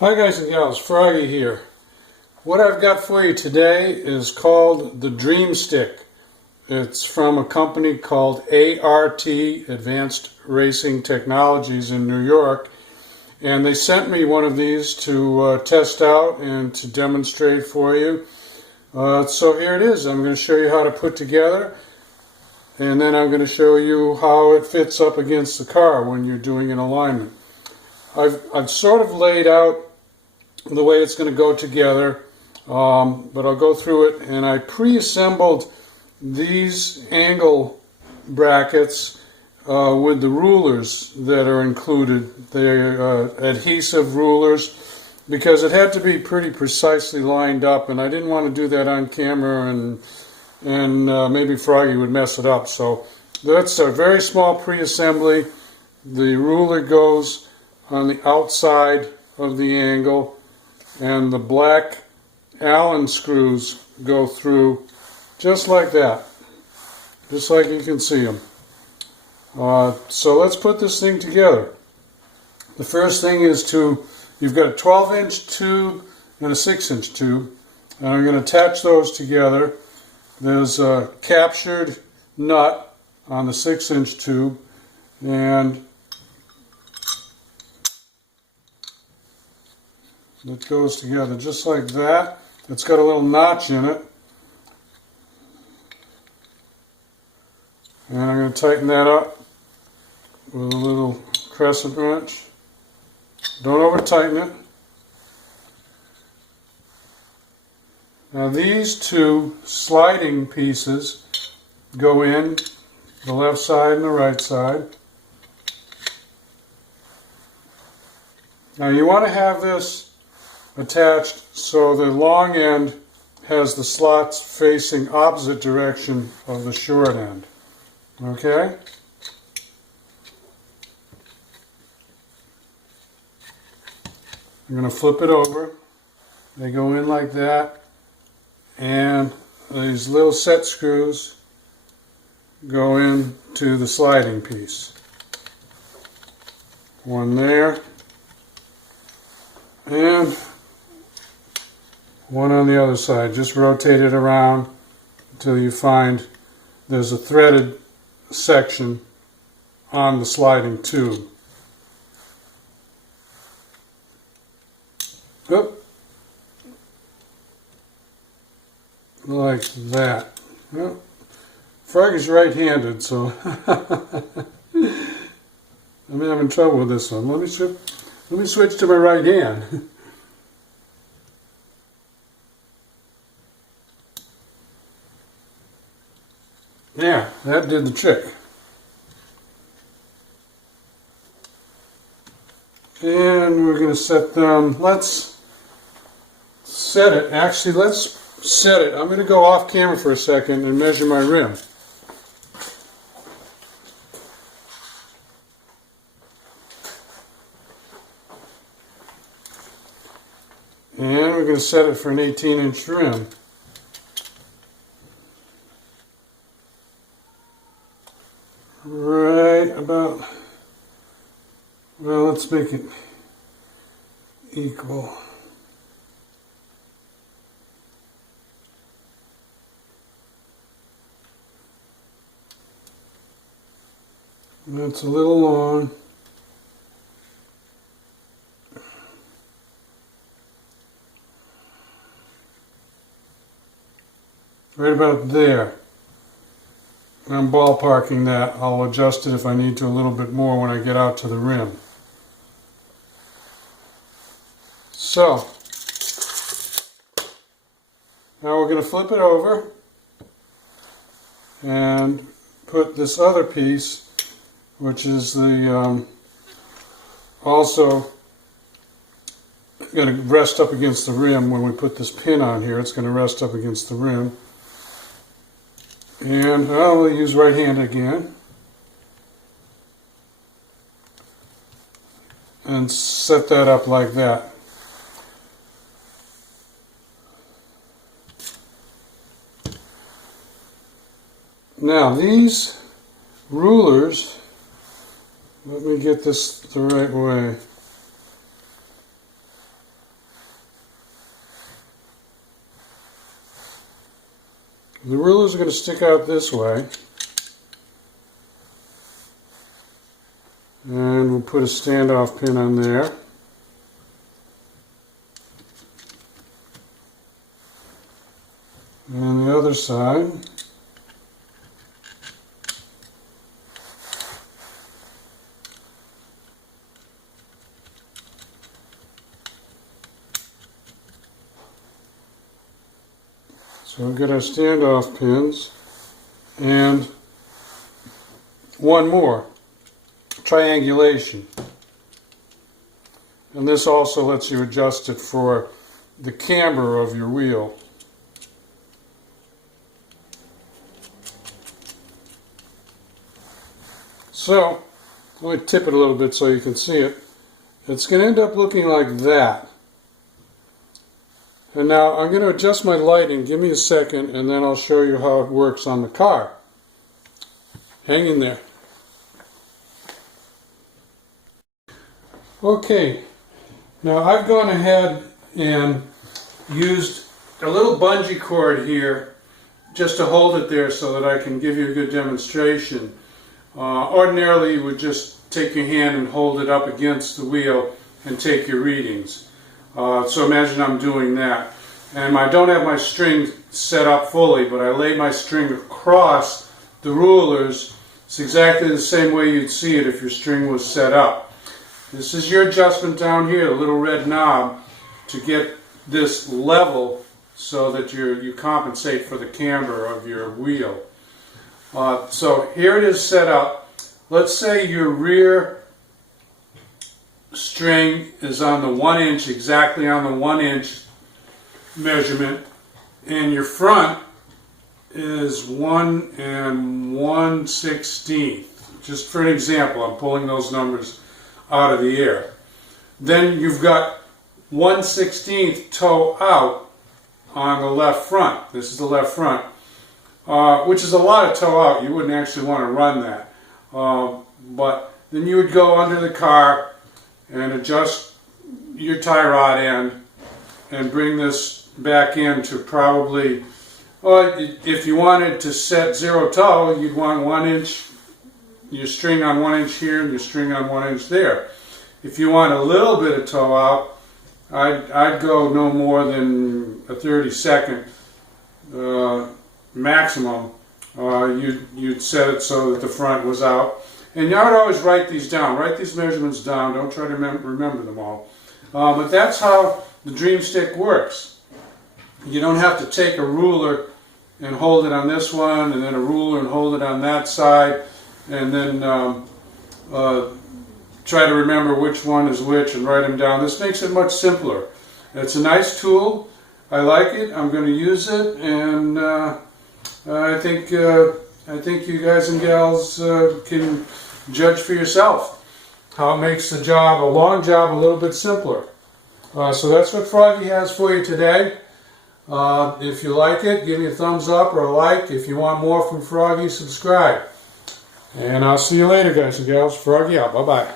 Hi guys and gals, Froggy here. What I've got for you today is called the Dream Stick. It's from a company called ART, Advanced Racing Technologies in New York. And they sent me one of these to test out and to demonstrate for you. So here it is. I'm going to show you how to put together. And then I'm going to show you how it fits up against the car when you're doing an alignment. I've sort of laid out the way it's going to go together, but I'll go through it. And I pre-assembled these angle brackets with the rulers that are included. They're adhesive rulers because it had to be pretty precisely lined up, and I didn't want to do that on camera, and maybe Froggy would mess it up. So that's a very small pre-assembly. The ruler goes on the outside of the angle, and the black Allen screws go through just like that, just like you can see them. So let's put this thing together. The first thing is you've got a 12-inch tube and a 6-inch tube, and I'm going to attach those together. There's a captured nut on the 6-inch tube, and it goes together just like that. It's got a little notch in it. And I'm going to tighten that up with a little crescent wrench. Don't over tighten it. Now these two sliding pieces go in, the left side and the right side. Now you want to have this attached so the long end has the slots facing opposite direction of the short end. Okay? I'm going to flip it over. They go in like that, and these little set screws go into the sliding piece. One there, and one on the other side. Just rotate it around until you find there's a threaded section on the sliding tube. Oop. Like that. Well, Froggy's right-handed, so I'm having trouble with this one. Let me switch to my right hand. Yeah, that did the trick. And we're going to set them, let's set it. Actually, let's set it. I'm going to go off camera for a second and measure my rim. And we're going to set it for an 18-inch rim. Right about, well, let's make it equal. That's a little long. Right about there. I'm ballparking that. I'll adjust it if I need to a little bit more when I get out to the rim. So, now we're going to flip it over and put this other piece, which is the also going to rest up against the rim. When we put this pin on here, it's going to rest up against the rim. And I'll use right hand again. And set that up like that. Now these rulers, let me get this the right way. The rulers are going to stick out this way. And we'll put a standoff pin on there. And the other side. So we've got our standoff pins and one more, triangulation. And this also lets you adjust it for the camber of your wheel. So, let me tip it a little bit so you can see it. It's going to end up looking like that. And now I'm going to adjust my lighting. Give me a second and then I'll show you how it works on the car. Hang in there. Okay, now I've gone ahead and used a little bungee cord here just to hold it there so that I can give you a good demonstration. Ordinarily you would just take your hand and hold it up against the wheel and take your readings. So imagine I'm doing that. And I don't have my string set up fully, but I lay my string across the rulers. It's exactly the same way you'd see it if your string was set up. This is your adjustment down here, the little red knob, to get this level so that you compensate for the camber of your wheel. So here it is set up. Let's say your rear string is on the 1 inch, exactly on the 1 inch measurement, and your front is 1 1/16. Just for an example, I'm pulling those numbers out of the air. Then you've got 1/16 toe out on the left front. This is the left front, which is a lot of toe out. You wouldn't actually want to run that. But then you would go under the car and adjust your tie rod end and bring this back in to probably, well, if you wanted to set 0 toe, you'd want 1 inch, your string on 1 inch here and your string on 1 inch there. If you want a little bit of toe out, I'd go no more than a 32nd maximum. You'd set it so that the front was out. And I would always write these down. Write these measurements down. Don't try to remember them all. But that's how the Dream Stick works. You don't have to take a ruler and hold it on this one, and then a ruler and hold it on that side, and then try to remember which one is which and write them down. This makes it much simpler. It's a nice tool. I like it. I'm going to use it, and I think you guys and gals can judge for yourself how it makes the job, a long job, a little bit simpler. So that's what Froggy has for you today. If you like it, give me a thumbs up or a like. If you want more from Froggy, subscribe. And I'll see you later, guys and gals. Froggy out. Bye-bye.